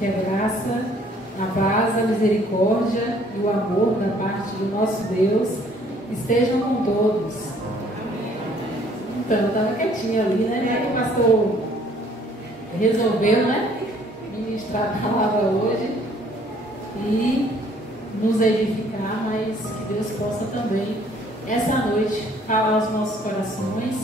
Que a graça, a paz, a misericórdia e o amor da parte do nosso Deus estejam com todos. Então, eu estava quietinha ali, né? Aí o pastor resolveu, né, ministrar a palavra hoje e nos edificar, mas que Deus possa também, essa noite, falar aos nossos corações.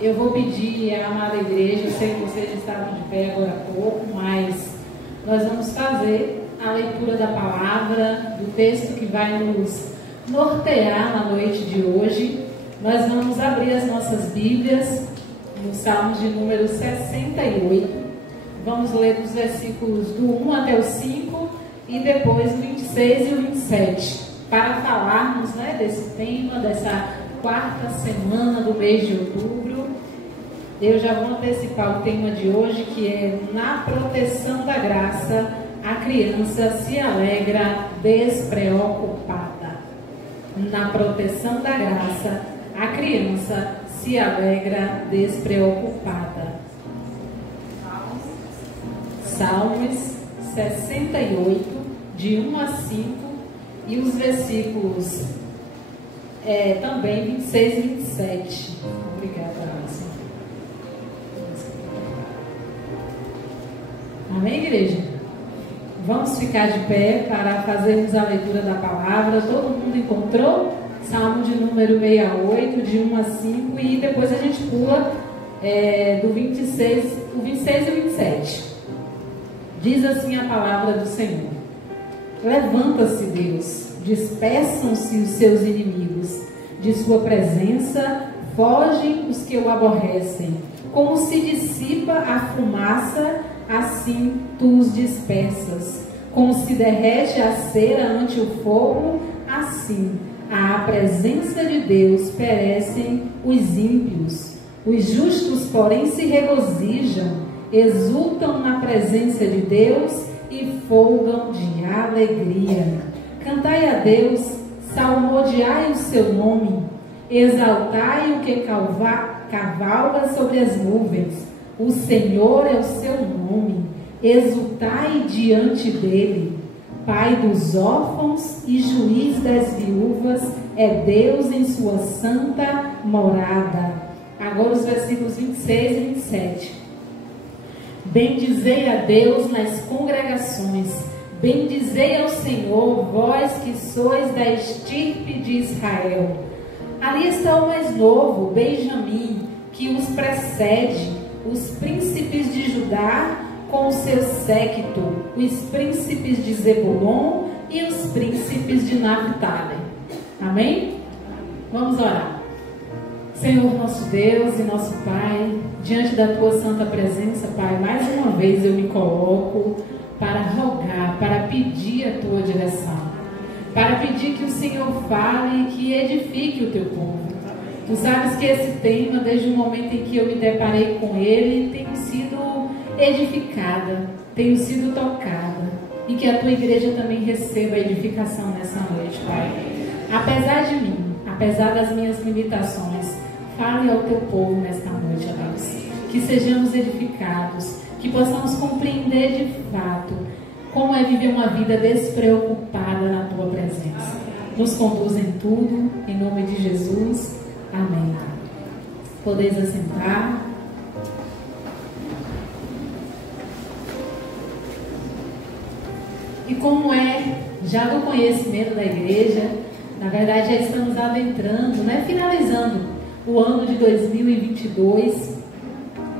Eu vou pedir à amada igreja, eu sei que vocês estavam de pé agora há pouco, mas nós vamos fazer a leitura da palavra, do texto que vai nos nortear na noite de hoje. Nós vamos abrir as nossas Bíblias no Salmo de número 68. Vamos ler dos versículos do 1 até o 5 e depois o 26 e o 27, para falarmos, né, desse tema, dessa quarta semana do mês de outubro. Eu já vou antecipar o tema de hoje, que é: na proteção da graça, a criança se alegra despreocupada. Na proteção da graça, a criança se alegra despreocupada. Salmos 68, de 1 a 5, e os versículos também 26 e 27. Obrigada, Alice. Amém, igreja? Vamos ficar de pé para fazermos a leitura da palavra. Todo mundo encontrou? Salmo de número 68, de 1 a 5, e depois a gente pula do 26, o 26 e o 27. Diz assim a palavra do Senhor: levanta-se, Deus, dispersam-se os seus inimigos, de sua presença fogem os que o aborrecem. Como se dissipa a fumaça, assim tu os dispersas. Como se derrete a cera ante o fogo, assim à presença de Deus perecem os ímpios. Os justos, porém, se regozijam, exultam na presença de Deus e folgam de alegria. Cantai a Deus, salmodiai o seu nome, exaltai o que cavalga sobre as nuvens. O Senhor é o seu nome, exultai diante dele. Pai dos órfãos e juiz das viúvas, é Deus em sua santa morada. Agora os versículos 26 e 27. Bendizei a Deus nas congregações, bendizei ao Senhor, vós que sois da estirpe de Israel. Ali está o mais novo, Benjamim, que os precede, os príncipes de Judá com o seu séquito, os príncipes de Zebulon e os príncipes de Naphtali. Amém? Vamos orar. Senhor nosso Deus e nosso Pai, diante da Tua santa presença, Pai, mais uma vez eu me coloco para rogar, para pedir a Tua direção, para pedir que o Senhor fale e que edifique o Teu povo. Tu sabes que esse tema, desde o momento em que eu me deparei com ele, tenho sido edificada, tenho sido tocada, e que a Tua igreja também receba a edificação nessa noite, Pai. Apesar de mim, apesar das minhas limitações, fale ao Teu povo nesta noite, ó Deus. Que sejamos edificados, que possamos compreender de fato como é viver uma vida despreocupada na Tua presença. Nos conduz em tudo, em nome de Jesus. Amém. Podeis assentar. E como é já do conhecimento da igreja, na verdade já estamos adentrando, né, finalizando o ano de 2022,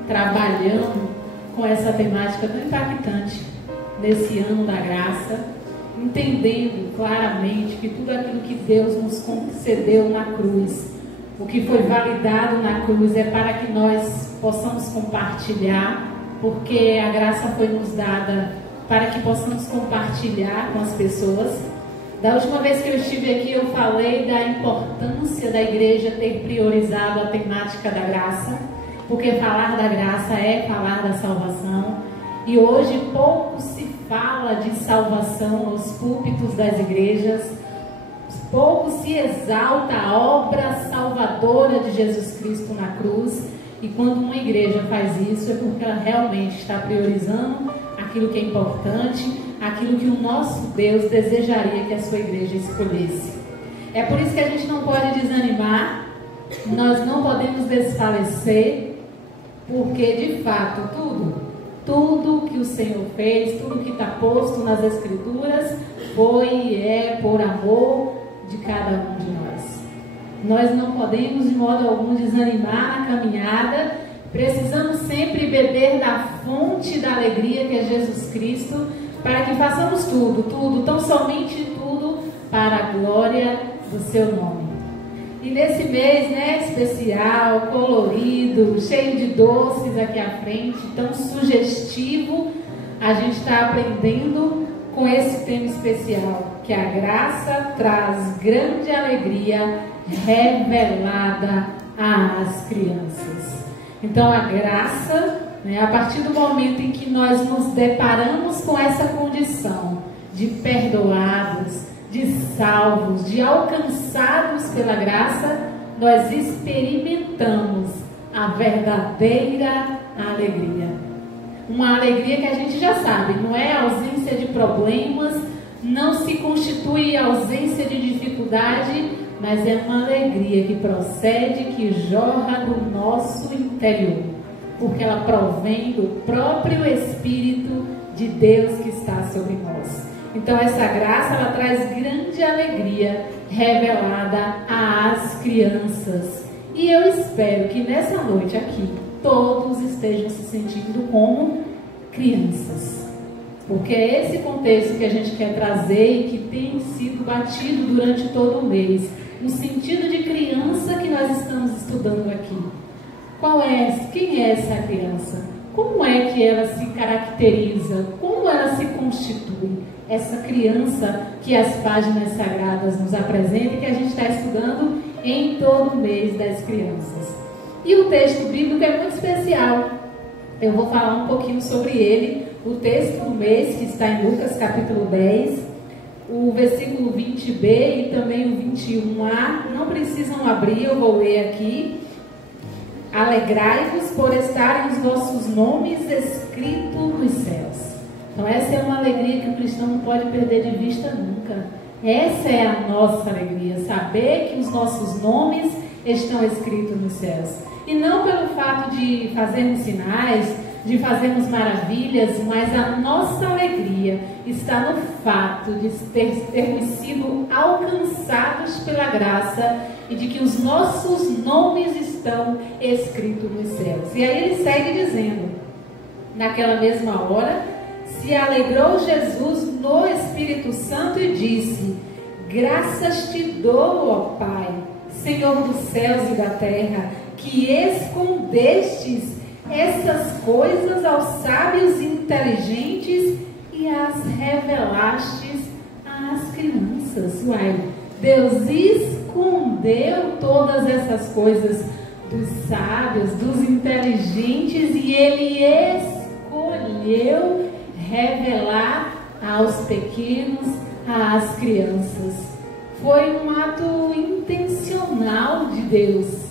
trabalhando com essa temática tão impactante nesse ano da graça, entendendo claramente que tudo aquilo que Deus nos concedeu na cruz, o que foi validado na cruz, é para que nós possamos compartilhar, porque a graça foi nos dada para que possamos compartilhar com as pessoas. Da última vez que eu estive aqui, eu falei da importância da igreja ter priorizado a temática da graça, porque falar da graça é falar da salvação. E hoje pouco se fala de salvação nos púlpitos das igrejas, pouco se exalta a obra salvadora de Jesus Cristo na cruz. E quando uma igreja faz isso, é porque ela realmente está priorizando a aquilo que é importante, aquilo que o nosso Deus desejaria que a sua igreja escolhesse. É por isso que a gente não pode desanimar, nós não podemos desfalecer, porque de fato tudo que o Senhor fez, tudo que está posto nas Escrituras foi e é por amor de cada um de nós. Nós não podemos de modo algum desanimar na caminhada, precisamos sempre beber da fonte da alegria que é Jesus Cristo, para que façamos tudo, tão somente tudo para a glória do seu nome. E nesse mês, especial, colorido, cheio de doces aqui à frente, tão sugestivo, a gente está aprendendo com esse tema especial, que a graça traz grande alegria revelada às crianças. Então a graça, a partir do momento em que nós nos deparamos com essa condição de perdoados, de salvos, de alcançados pela graça, nós experimentamos a verdadeira alegria. Uma alegria que a gente já sabe, não é ausência de problemas, não se constitui ausência de dificuldade, mas é uma alegria que procede, que jorra do nosso interior, porque ela provém do próprio Espírito de Deus que está sobre nós. Então essa graça, ela traz grande alegria revelada às crianças. E eu espero que nessa noite aqui, todos estejam se sentindo como crianças. Porque é esse contexto que a gente quer trazer e que tem sido batido durante todo o mês. No sentido de criança que nós estamos estudando aqui. Quem é essa criança? Como é que ela se caracteriza? Como ela se constitui? Essa criança que as páginas sagradas nos apresentam e que a gente está estudando em todo o mês das crianças. E o texto bíblico é muito especial. Eu vou falar um pouquinho sobre ele. O texto do mês, que está em Lucas capítulo 10, o versículo 20b e também o 21a, não precisam abrir, eu vou ler aqui. Alegrai-vos por estarem os vossos nomes escritos nos céus. Então essa é uma alegria que o cristão não pode perder de vista nunca. Essa é a nossa alegria, saber que os nossos nomes estão escritos nos céus. E não pelo fato de fazermos sinais, de fazermos maravilhas, mas a nossa alegria está no fato de termos sido alcançados pela graça e de que os nossos nomes estão escritos nos céus. E aí ele segue dizendo, naquela mesma hora, se alegrou Jesus no Espírito Santo e disse, graças te dou, ó Pai, Senhor dos céus e da terra, que escondestes essas coisas aos sábios e inteligentes e as revelastes às crianças. Uai, Deus escondeu todas essas coisas dos sábios, dos inteligentes, e Ele escolheu revelar aos pequenos, às crianças. Foi um ato intencional de Deus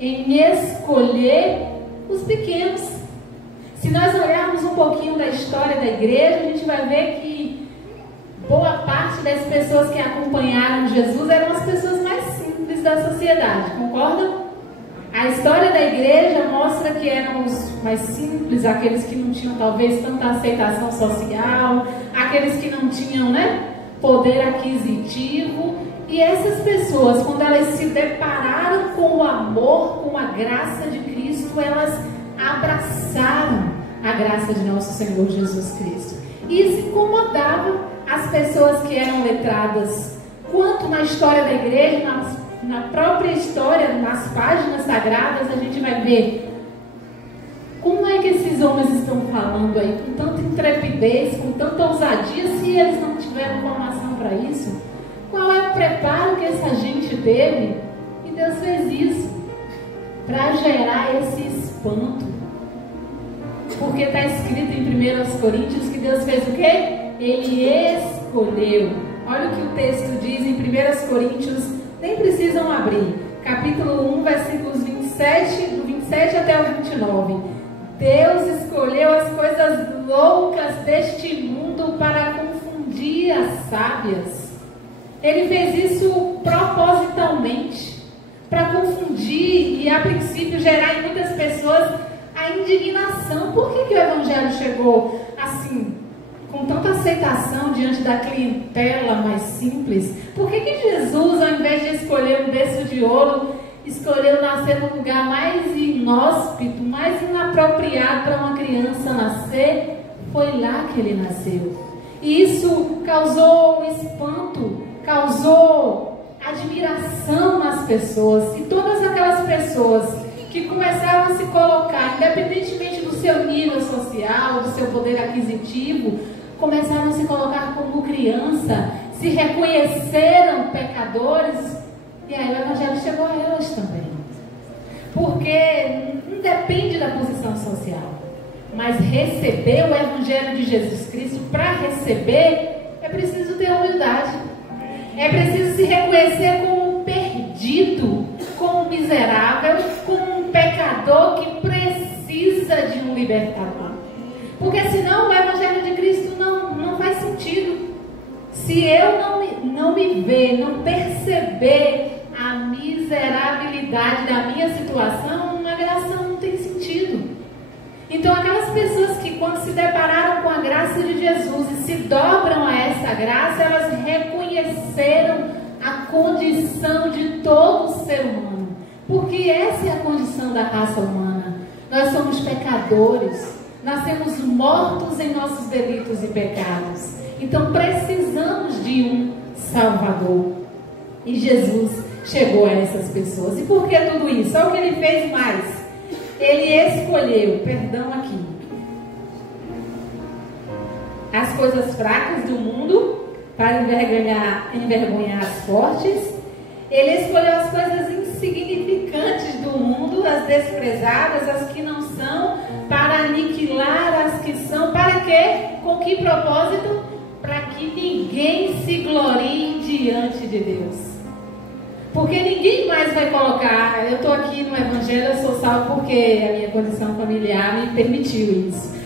em escolher os pequenos. Se nós olharmos um pouquinho da história da igreja, a gente vai ver que boa parte das pessoas que acompanharam Jesus eram as pessoas mais simples da sociedade, concordam? A história da igreja mostra que eram os mais simples, aqueles que não tinham talvez tanta aceitação social, aqueles que não tinham, poder aquisitivo. E essas pessoas, quando elas se depararam com o amor, com a graça de Cristo, elas abraçaram a graça de nosso Senhor Jesus Cristo. E isso incomodava as pessoas que eram letradas, quanto na história da igreja, na própria história, nas páginas sagradas, a gente vai ver como é que esses homens estão falando aí com tanta intrepidez, com tanta ousadia, se eles não tiveram formação para isso. Qual é o preparo que essa gente teve? E Deus fez isso para gerar esse espanto. Porque está escrito em 1 Coríntios que Deus fez o quê? Ele escolheu. Olha o que o texto diz em 1 Coríntios, nem precisam abrir. Capítulo 1, versículos 27, do 27 até o 29. Deus escolheu as coisas loucas deste mundo para confundir as sábias. Ele fez isso propositalmente, para confundir e a princípio gerar em muitas pessoas a indignação. Por que o Evangelho chegou assim, com tanta aceitação diante da clientela mais simples? Por que Jesus, ao invés de escolher um berço de ouro, escolheu nascer no lugar mais inóspito, mais inapropriado para uma criança nascer? Foi lá que ele nasceu. E isso causou espanto, causou admiração nas pessoas. E todas aquelas pessoas que começaram a se colocar, independentemente do seu nível social, do seu poder aquisitivo, começaram a se colocar como criança, se reconheceram pecadores, e aí o Evangelho chegou a elas também. Porque não depende da posição social, mas receber o Evangelho de Jesus Cristo, para receber, é preciso ter humildade, é preciso se reconhecer como perdido, como miserável, como um pecador que precisa de um libertador. Porque senão o Evangelho de Cristo não faz sentido. Se eu não me ver, não perceber a miserabilidade da minha situação, uma graça não tem sentido. Então aquelas pessoas que quando se depararam com a graça de Jesus e se dobram a essa graça, elas reconheceram a condição de todo ser humano. Porque essa é a condição da raça humana. Nós somos pecadores. Nascemos mortos em nossos delitos e pecados. Então precisamos de um Salvador. E Jesus chegou a essas pessoas. E por que tudo isso? Olha o que ele fez mais. Ele escolheu, perdão aqui, as coisas fracas do mundo para envergonhar as fortes. Ele escolheu as coisas insignificantes do mundo, as desprezadas, as que não são, para aniquilar as que são. Para quê? Com que propósito? Para que ninguém se glorie diante de Deus. Porque ninguém mais vai colocar, eu estou aqui no Evangelho, eu sou salvo porque a minha condição familiar me permitiu isso.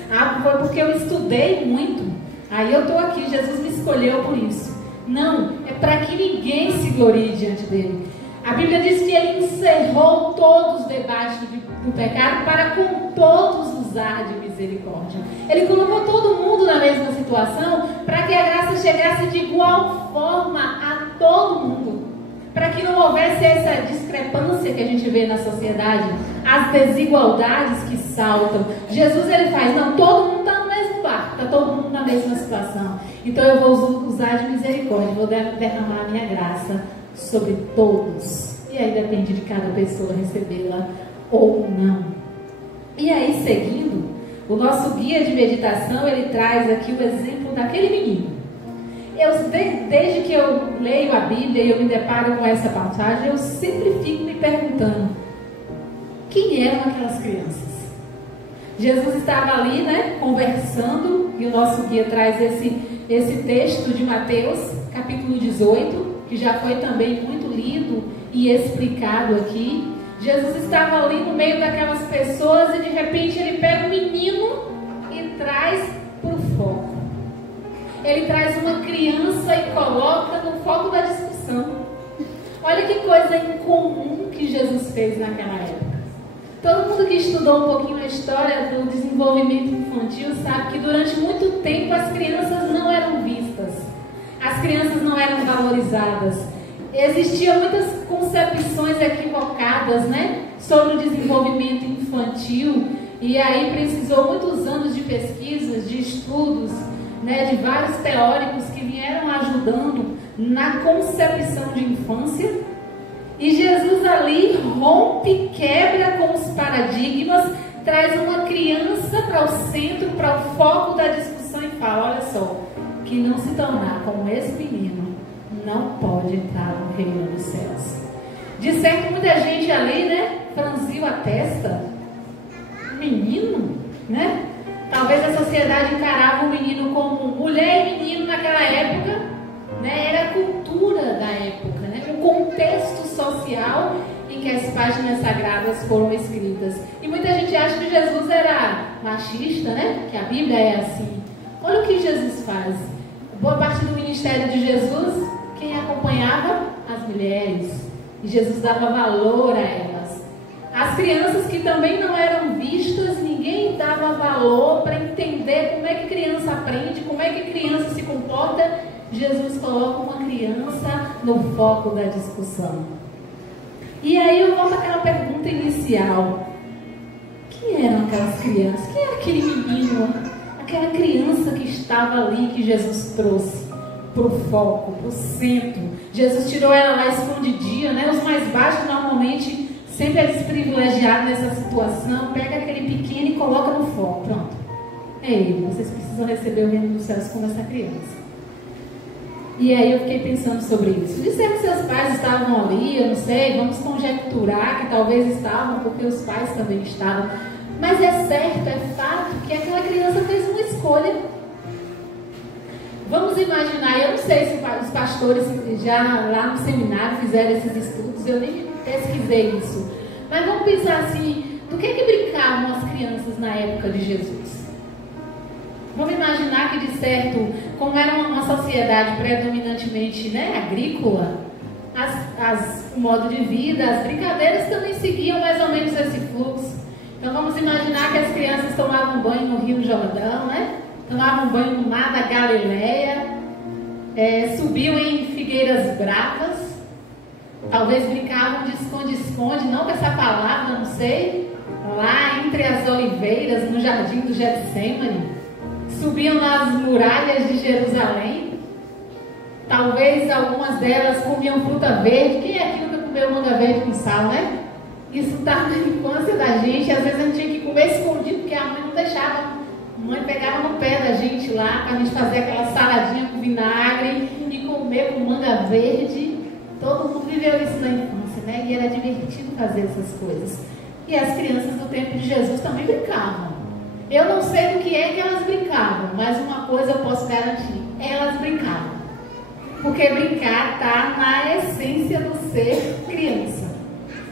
Foi porque eu estudei muito. Aí eu estou aqui, Jesus me escolheu por isso. Não, é para que ninguém se glorie diante dele. A Bíblia diz que ele encerrou todos debaixo do pecado para com todos usar de misericórdia. Ele colocou todo mundo na mesma situação para que a graça chegasse de igual forma a todo mundo. Para que não houvesse essa discrepância que a gente vê na sociedade, as desigualdades que saltam. Jesus ele faz, não, todo mundo está no mesmo barco, está todo mundo na mesma situação. Então eu vou usar de misericórdia, vou derramar a minha graça sobre todos. E aí depende de cada pessoa recebê-la ou não. E aí seguindo, o nosso guia de meditação, ele traz aqui o exemplo daquele menino. Desde que eu leio a Bíblia e eu me deparo com essa passagem, eu sempre fico me perguntando, quem eram aquelas crianças? Jesus estava ali, né, conversando, e o nosso guia traz esse texto de Mateus, capítulo 18, que já foi também muito lido e explicado aqui. Jesus estava ali no meio daquelas pessoas e de repente ele pega um menino e traz para o foco. Ele traz uma criança e coloca no foco da discussão. Olha que coisa incomum que Jesus fez naquela época. Todo mundo que estudou um pouquinho a história do desenvolvimento infantil sabe que durante muito tempo as crianças não eram vistas. As crianças não eram valorizadas. Existiam muitas concepções equivocadas, né, sobre o desenvolvimento infantil. E aí precisou muitos anos de pesquisas, de estudos, né, de vários teóricos que vieram ajudando na concepção de infância. E Jesus ali rompe, quebra com os paradigmas, traz uma criança para o centro, para o foco da discussão e fala, olha só, que não se tornar como esse menino não pode entrar no reino dos céus. De certo, muita gente ali, né, franziu a testa. Menino, né? Talvez a sociedade encarava o menino como mulher e menino naquela época, né? Era a cultura da época, né? O contexto social em que as páginas sagradas foram escritas. E muita gente acha que Jesus era machista, né? Que a Bíblia é assim. Olha o que Jesus faz. Boa parte do ministério de Jesus, quem acompanhava? As mulheres. E Jesus dava valor a elas. As crianças que também não eram vistas, ninguém dava valor para entender como é que criança aprende, como é que criança se comporta. Jesus coloca uma criança no foco da discussão. E aí eu volto àquela pergunta inicial. Quem eram aquelas crianças? Quem era aquele menino? Aquela criança que estava ali, que Jesus trouxe para o foco, para o centro. Jesus tirou ela lá escondidinha, né? Os mais baixos normalmente sempre é desprivilegiado nessa situação. Pega aquele pequeno e coloca no foco. Pronto. É ele. Vocês precisam receber o reino dos céus como essa criança. E aí eu fiquei pensando sobre isso. Disseram que seus pais estavam ali, eu não sei, vamos conjecturar que talvez estavam, porque os pais também estavam. Mas é certo, é fato que aquela criança fez uma escolha. Vamos imaginar, eu não sei se os pastores já lá no seminário fizeram esses estudos, eu nem pesquisei isso. Mas vamos pensar assim, do que brincavam as crianças na época de Jesus? Vamos imaginar que, de certo, como era uma sociedade predominantemente, né, agrícola, o modo de vida, as brincadeiras também seguiam mais ou menos esse fluxo. Então vamos imaginar que as crianças tomavam banho no Rio Jordão, né? Tomavam banho no mar da Galileia, subiam em figueiras bravas, talvez brincavam de esconde-esconde, não com essa palavra, não sei, lá entre as oliveiras, no jardim do Getsemane, subiam nas muralhas de Jerusalém, talvez algumas delas comiam fruta verde. Quem é aqui nunca comeu manga verde com sal, né? Isso está na infância da gente. Às vezes a gente tinha que comer escondido, porque a mãe não deixava. A mãe pegava no pé da gente lá, para a gente fazer aquela saladinha com vinagre e comer com manga verde. Todo mundo viveu isso na infância, né? E era divertido fazer essas coisas. E as crianças do tempo de Jesus também brincavam. Eu não sei do que é que elas brincavam, mas uma coisa eu posso garantir: elas brincavam. Porque brincar está na essência do ser criança.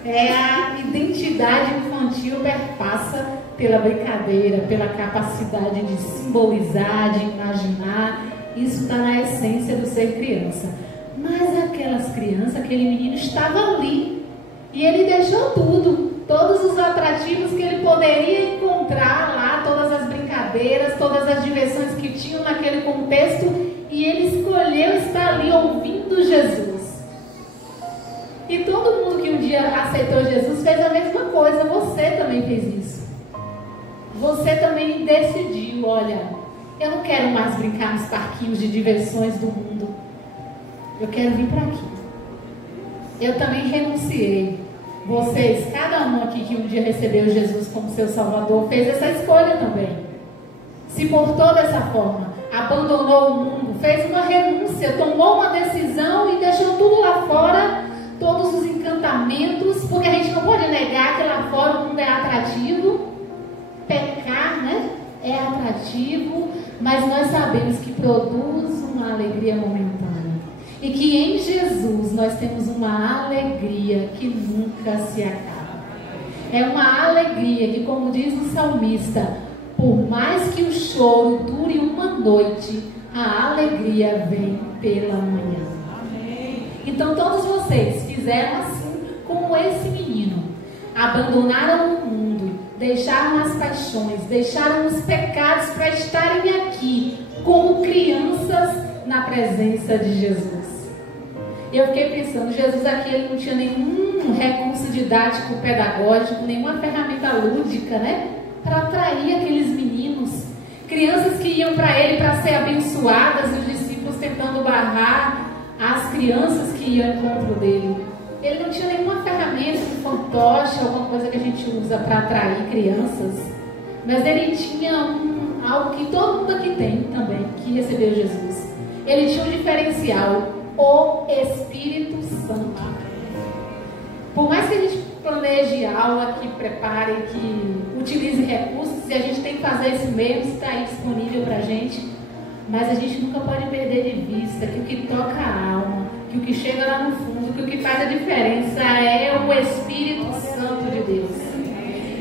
A identidade infantil perpassa pela brincadeira, pela capacidade de simbolizar, de imaginar. Isso está na essência do ser criança. Mas aquelas crianças, aquele menino estava ali e ele deixou tudo, todos os atrativos que ele poderia encontrar lá, todas as brincadeiras, todas as diversões que tinham naquele contexto, e ele escolheu estar ali ouvindo Jesus. E todo mundo que um dia aceitou Jesus fez a mesma coisa. Você também fez isso. Você também decidiu: olha, eu não quero mais brincar nos parquinhos de diversões do mundo, eu quero vir para aqui. Eu também renunciei. Vocês, cada um aqui que um dia recebeu Jesus como seu Salvador, fez essa escolha também. Se portou dessa forma, abandonou o mundo, fez uma renúncia, tomou uma decisão e deixou tudo lá fora, todos os encantamentos, porque a gente não pode negar que lá fora o mundo é atrativo. Pecar, né, é atrativo, mas nós sabemos que produz uma alegria momentânea. E que em Jesus nós temos uma alegria que nunca se acaba. É uma alegria que, como diz o salmista, por mais que o choro dure uma noite, a alegria vem pela manhã. Então todos vocês fizeram assim como esse menino. Abandonaram o mundo, deixaram as paixões, deixaram os pecados para estarem aqui como crianças na presença de Jesus. E eu fiquei pensando, Jesus aqui ele não tinha nenhum recurso didático, pedagógico, nenhuma ferramenta lúdica, né, para atrair aqueles meninos, crianças que iam para ele para ser abençoadas, e os discípulos tentando barrar as crianças que iam ao encontro dele. Ele não tinha nenhuma ferramenta, um fantoche, alguma coisa que a gente usa para atrair crianças, mas ele tinha algo que todo mundo aqui tem também, que recebeu Jesus. Ele tinha um diferencial: o Espírito Santo. Por mais que a gente planeje aula, que prepare, que utilize recursos, e a gente tem que fazer isso mesmo, está aí disponível para a gente, mas a gente nunca pode perder de vista que o que toca a alma, que o que chega lá no fundo, que o que faz a diferença é o Espírito Santo de Deus.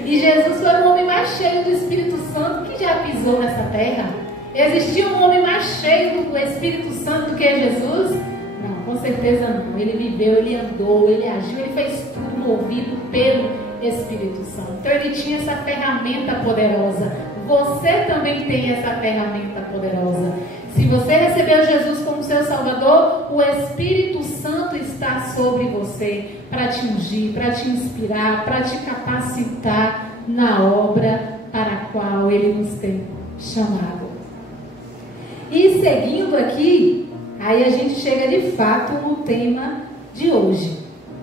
E Jesus foi o homem mais cheio do Espírito Santo que já pisou nessa terra. Existia um homem mais cheio do Espírito Santo do que Jesus? Não, com certeza não. Ele viveu, ele andou, ele agiu, ele fez tudo movido pelo Espírito Santo. Então ele tinha essa ferramenta poderosa. Você também tem essa ferramenta poderosa. Se você recebeu Jesus como seu Salvador, o Espírito Santo está sobre você para te ungir, para te inspirar, para te capacitar na obra para a qual Ele nos tem chamado. E seguindo aqui, aí a gente chega de fato no tema de hoje.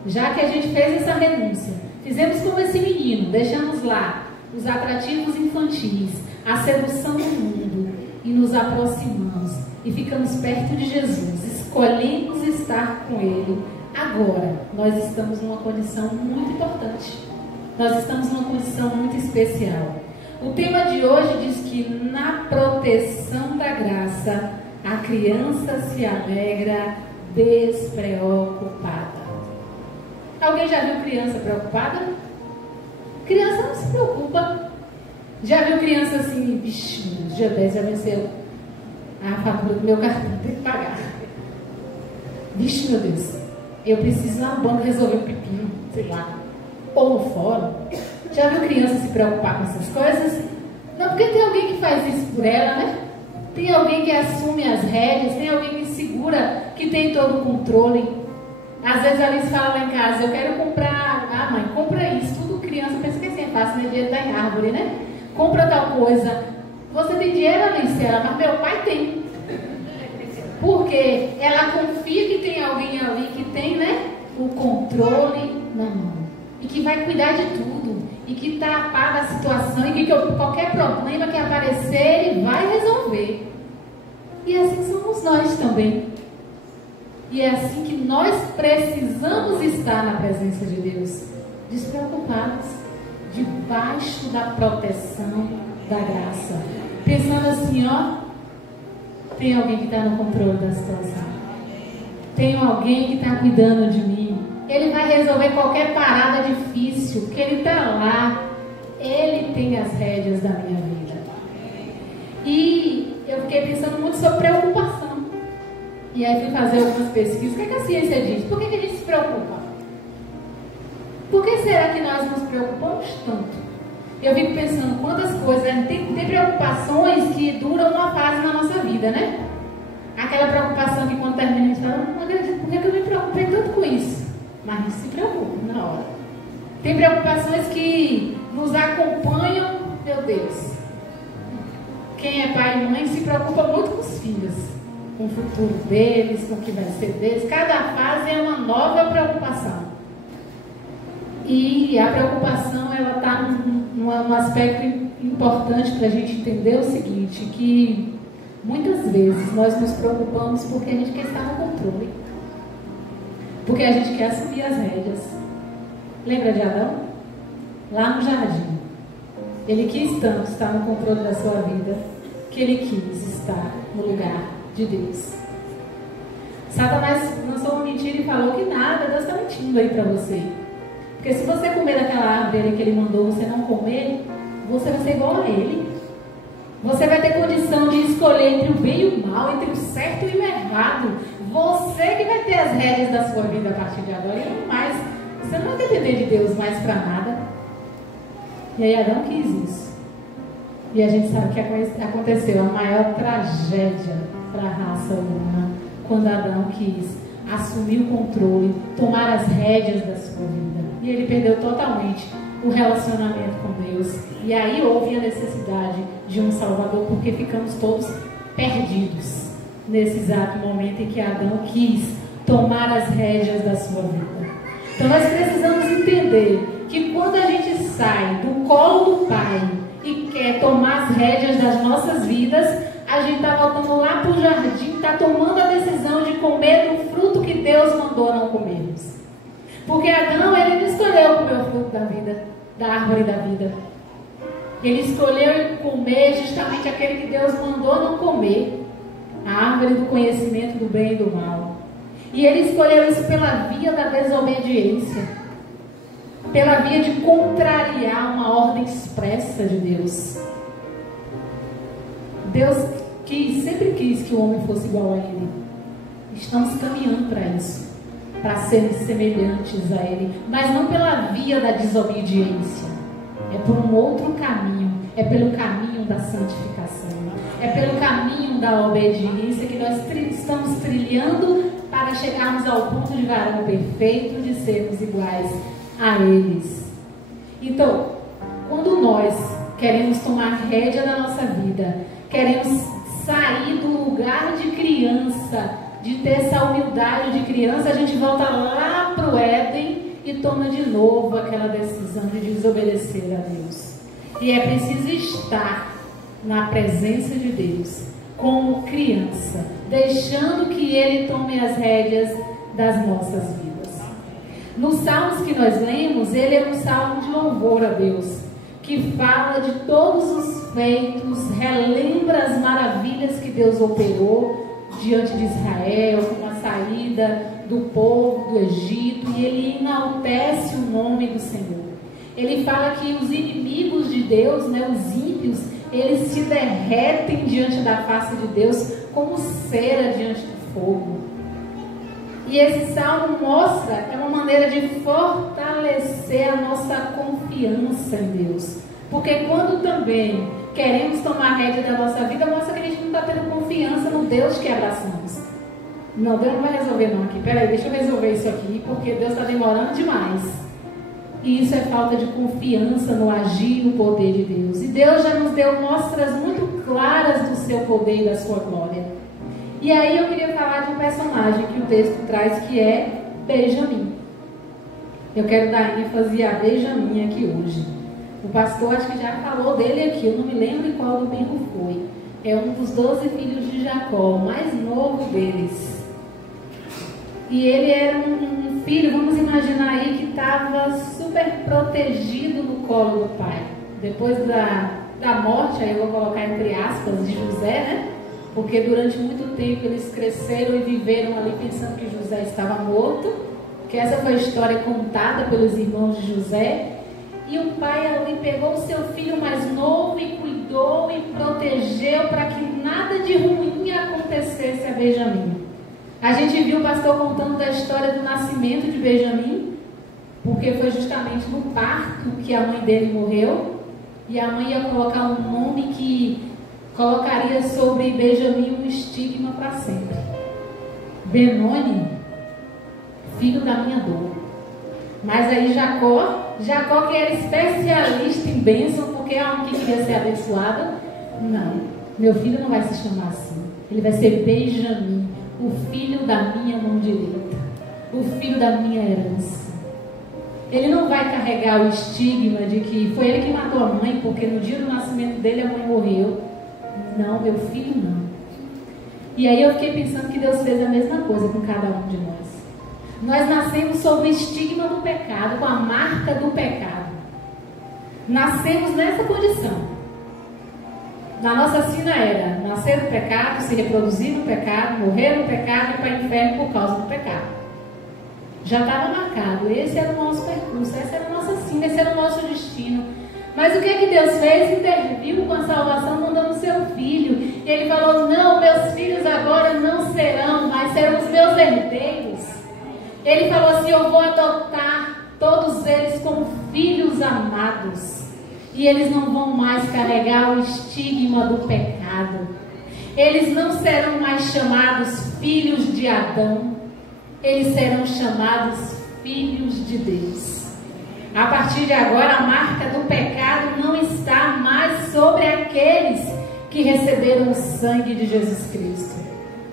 Já que a gente fez essa renúncia, fizemos como esse menino, deixamos lá os atrativos infantis, a sedução do mundo e nos aproximamos e ficamos perto de Jesus, escolhemos estar com Ele. Agora, nós estamos numa condição muito importante, nós estamos numa condição muito especial. O tema de hoje diz que na proteção da graça, a criança se alegra despreocupada. Alguém já viu criança preocupada? Criança não se preocupa. Já viu criança assim, vixe, dia 10 já venceu a fatura do meu cartão, tem que pagar. Vixe, meu Deus, eu preciso ir lá no banco resolver um pepino, sei lá, ou no fórum. Já viu criança se preocupar com essas coisas? Não, porque tem alguém que faz isso por ela, né? Tem alguém que assume as rédeas, tem alguém que segura, que tem todo o controle. Às vezes a Alice fala lá em casa, eu quero comprar, ah mãe, compra isso. Tudo criança pensa que assim é fácil, né? Dinheiro tá em árvore, né? Compra tal coisa. Você tem dinheiro, Alice? Ela, mas meu pai tem. Porque ela confia que tem alguém ali que tem, né? O controle na mão. E que vai cuidar de tudo. E que está a par da situação. E que qualquer problema que aparecer, ele vai resolver. E assim somos nós também. E é assim que nós precisamos estar na presença de Deus. Despreocupados. Debaixo da proteção da graça. Pensando assim, ó. Tem alguém que está no controle da situação. Tem alguém que está cuidando de mim. Ele vai resolver qualquer parada difícil, porque Ele está lá. Ele tem as rédeas da minha vida. E eu fiquei pensando muito sobre preocupação. E aí fui fazer algumas pesquisas. O que a ciência diz? Por que a gente se preocupa? Por que será que nós nos preocupamos tanto? Eu fico pensando quantas coisas, tem preocupações que duram uma fase na nossa vida, né? Aquela preocupação que quando termina a gente fala, por que eu me preocupei tanto com isso? Mas a gente se preocupa na hora. Tem preocupações que nos acompanham, meu Deus. Quem é pai e mãe se preocupa muito com os filhos, com o futuro deles, com o que vai ser deles. Cada fase é uma nova preocupação. E a preocupação, ela está num aspecto importante para a gente entender o seguinte, que muitas vezes nós nos preocupamos porque a gente quer estar no controle. Porque a gente quer assumir as rédeas. Lembra de Adão? Lá no jardim. Ele quis tanto estar no controle da sua vida, que ele quis estar no lugar de Deus. Satanás lançou uma mentira e falou que nada, Deus está mentindo aí para você. Porque se você comer daquela árvore que ele mandou você não comer, você vai ser igual a ele. Você vai ter condição de escolher entre o bem e o mal, entre o certo e o errado. Você que vai ter as rédeas da sua vida a partir de agora e não mais. Você não vai depender de Deus mais para nada. E aí Adão quis isso. E a gente sabe o que aconteceu. A maior tragédia para a raça humana, quando Adão quis assumir o controle, tomar as rédeas da sua vida. E ele perdeu totalmente o relacionamento com Deus. E aí houve a necessidade de um Salvador, porque ficamos todos perdidos nesse exato momento em que Adão quis tomar as rédeas da sua vida. Então nós precisamos entender que quando a gente sai do colo do Pai e quer tomar as rédeas das nossas vidas, a gente está voltando lá para o jardim, está tomando a decisão de comer do fruto que Deus mandou não comermos. Porque Adão, ele não escolheu comer o fruto da vida, da árvore da vida. Ele escolheu comer justamente aquele que Deus mandou não comer, a árvore do conhecimento do bem e do mal. E ele escolheu isso pela via da desobediência. pela via de contrariar uma ordem expressa de Deus. Deus sempre quis que o homem fosse igual a Ele. Estamos caminhando para isso, para sermos semelhantes a Ele, mas não pela via da desobediência. É por um outro caminho, é pelo caminho da santificação, é pelo caminho da obediência que nós estamos trilhando para chegarmos ao ponto de varão perfeito, de sermos iguais a eles. Então, quando nós queremos tomar rédea da nossa vida, queremos sair do lugar de criança, de ter essa humildade de criança, a gente volta lá para o Éden e toma de novo aquela decisão de desobedecer a Deus. E é preciso estar na presença de Deus como criança, deixando que Ele tome as rédeas das nossas vidas. Nos salmos que nós lemos, ele é um salmo de louvor a Deus, que fala de todos os feitos, relembra as maravilhas que Deus operou diante de Israel, com a saída do povo do Egito, e ele enaltece o nome do Senhor. Ele fala que os inimigos de Deus, os ímpios, eles se derretem diante da face de Deus como cera diante do fogo. E esse salmo mostra, é uma maneira de fortalecer a nossa confiança em Deus. Porque quando também queremos tomar a rédea da nossa vida, mostra que a gente não está tendo confiança no Deus que abraçamos. Não, Deus não vai resolver não aqui. Peraí, deixa eu resolver isso aqui, porque Deus está demorando demais. E isso é falta de confiança no agir e no poder de Deus. E Deus já nos deu mostras muito claras do seu poder e da sua glória. E aí eu queria falar de um personagem que o texto traz, que é Benjamim. Eu quero dar ênfase a Benjamim aqui hoje. O pastor acho que já falou dele aqui, eu não me lembro em qual domingo foi. É um dos 12 filhos de Jacó, o mais novo deles. E ele era um filho, vamos imaginar aí, que estava super protegido no colo do pai. Depois da morte, aí eu vou colocar entre aspas, de José, porque durante muito tempo eles cresceram e viveram ali pensando que José estava morto, que essa foi a história contada pelos irmãos de José. E o pai ali pegou o seu filho mais novo e cuidou e protegeu para que nada de ruim acontecesse a Benjamim. A gente viu o pastor contando da história do nascimento de Benjamim, porque foi justamente no parto que a mãe dele morreu, e a mãe ia colocar um nome que colocaria sobre Benjamim um estigma para sempre. Benoni, filho da minha dor. Mas aí Jacó que era especialista em bênção, porque é um que queria ser abençoado. Não, meu filho não vai se chamar assim. Ele vai ser Benjamim, o filho da minha mão direita, o filho da minha herança. Ele não vai carregar o estigma de que foi ele que matou a mãe, porque no dia do nascimento dele a mãe morreu. Não, meu filho não. E aí eu fiquei pensando que Deus fez a mesma coisa com cada um de nós. Nós nascemos sob o estigma do pecado, com a marca do pecado. Nascemos nessa condição. Na nossa sina era nascer no pecado, se reproduzir no pecado, morrer no pecado e ir para o inferno por causa do pecado. Já estava marcado, esse era o nosso percurso, essa era a nossa sina, esse era o nosso destino. Mas o que é que Deus fez? Interviu com a salvação, mandando o seu filho. E ele falou: não, meus filhos agora não serão, mas serão os meus herdeiros. Ele falou assim: eu vou adotar todos eles como filhos amados. E eles não vão mais carregar o estigma do pecado. Eles não serão mais chamados filhos de Adão. Eles serão chamados filhos de Deus. A partir de agora, a marca do pecado não está mais sobre aqueles que receberam o sangue de Jesus Cristo.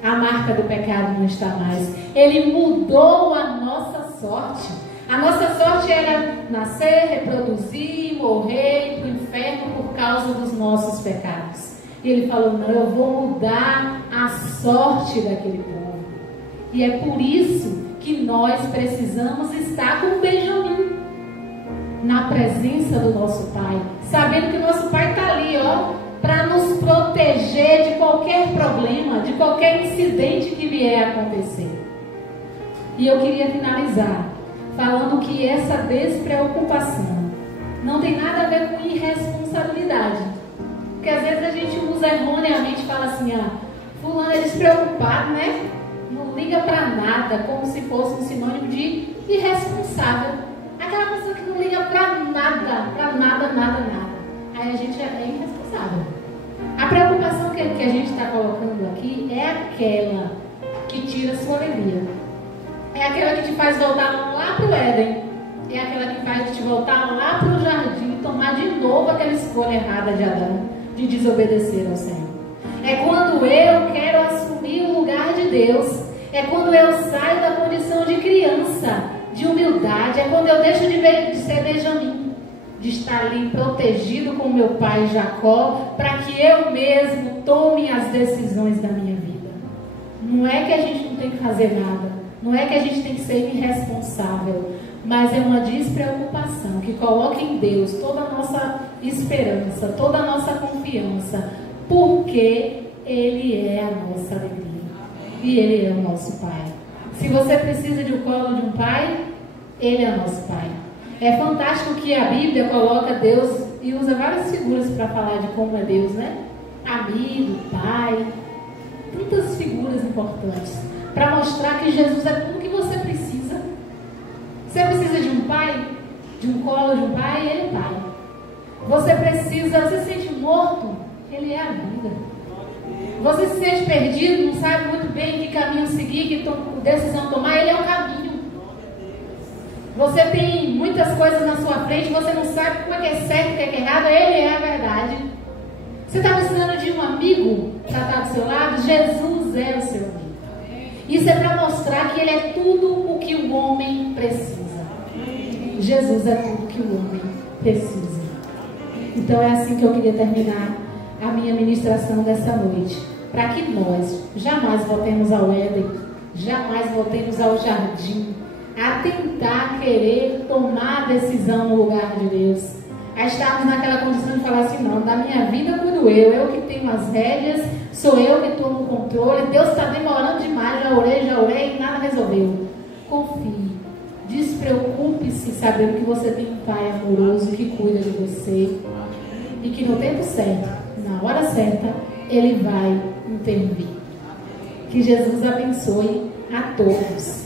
A marca do pecado não está mais. Ele mudou a nossa sorte. A nossa sorte era nascer, reproduzir, morrer, ir para o inferno por causa dos nossos pecados. E ele falou: não, eu vou mudar a sorte daquele povo. E é por isso que nós precisamos estar com Benjamim, na presença do nosso Pai, sabendo que o nosso Pai está ali, para nos proteger de qualquer problema, de qualquer incidente que vier a acontecer. E eu queria finalizar falando que essa despreocupação não tem nada a ver com irresponsabilidade. Porque às vezes a gente usa erroneamente e fala assim, fulano é despreocupado, né? Não liga pra nada, como se fosse um sinônimo de irresponsável. Aquela pessoa que não liga pra nada. Aí a gente é irresponsável. A preocupação que a gente está colocando aqui é aquela que tira a sua alegria. É aquela que te faz voltar lá para o Éden. É aquela que faz te voltar lá para o jardim e tomar de novo aquela escolha errada de Adão, de desobedecer ao Senhor. É quando eu quero assumir o lugar de Deus. É quando eu saio da condição de criança, de humildade. É quando eu deixo de ser Benjamim, de estar ali protegido com meu pai Jacó, para que eu mesmo tome as decisões da minha vida. Não é que a gente não tem que fazer nada, não é que a gente tem que ser irresponsável, mas é uma despreocupação que coloca em Deus toda a nossa esperança, toda a nossa confiança, porque Ele é a nossa alegria e Ele é o nosso Pai. Se você precisa de um colo de um pai, Ele é o nosso Pai. É fantástico que a Bíblia coloca Deus e usa várias figuras para falar de como é Deus, né? Amigo, pai, muitas figuras importantes para mostrar que Jesus é tudo que você precisa. Você precisa de um pai, de um colo de um pai, Ele é pai. Você se sente morto, Ele é a vida. Você se sente perdido, não sabe muito bem que caminho seguir, que decisão tomar, Ele é o caminho. Você tem muitas coisas na sua frente, você não sabe como é que é certo e o que é errado, Ele é a verdade. Você está precisando de um amigo para estar do seu lado? Jesus é o seu amigo. Isso é para mostrar que Ele é tudo o que o homem precisa. Jesus é tudo que o homem precisa. Então é assim que eu queria terminar a minha ministração dessa noite. Para que nós jamais voltemos ao Éden, jamais voltemos ao jardim, a tentar querer tomar a decisão no lugar de Deus, a estarmos naquela condição de falar assim, não, da minha vida cuido eu que tenho as rédeas, sou eu que estou no controle, Deus está demorando demais, já orei e nada resolveu. Confie, despreocupe-se sabendo que você tem um Pai amoroso que cuida de você e que no tempo certo, na hora certa, Ele vai intervir. Que Jesus abençoe a todos.